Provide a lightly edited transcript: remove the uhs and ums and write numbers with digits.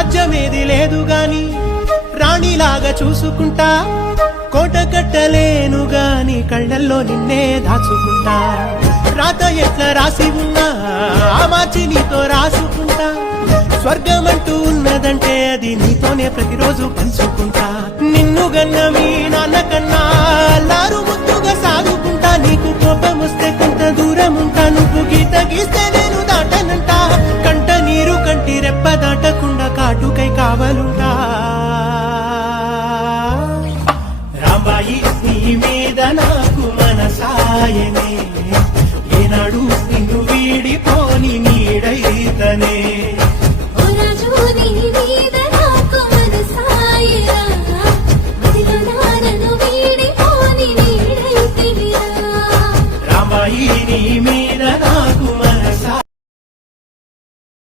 రాజ్యమేది లేదు గాని రాణిలాగా చూసుకుంటా, కోట కట్టలేను గాని కళ్ళల్లో నిన్నే దాచుకుంటా. రాత ఎట్లా రాసి ఉన్నా ఆ మార్చి నీతో రాసుకుంటా. స్వర్గమంటూ ఉన్నదంటే అది నీతోనే ప్రతిరోజు పంచుకుంటా. నిన్ను గన్న మీ నాన్న కన్నా అల్లారు ముద్దుగా సాగుకుంటా. నీకు కోపం వస్తే కొంత దూరం ఉంటా, నువ్వు గీత గీస్తే నేను దాటనంటా. కంట నీరు కంటి రెప్ప దాటకుండా కాటుకై కావలుంటా. రాంబాయి నీ మీద నాకు మనసాయనే, ఏనాడు నిన్ను వీడిపోని నీడైతనే.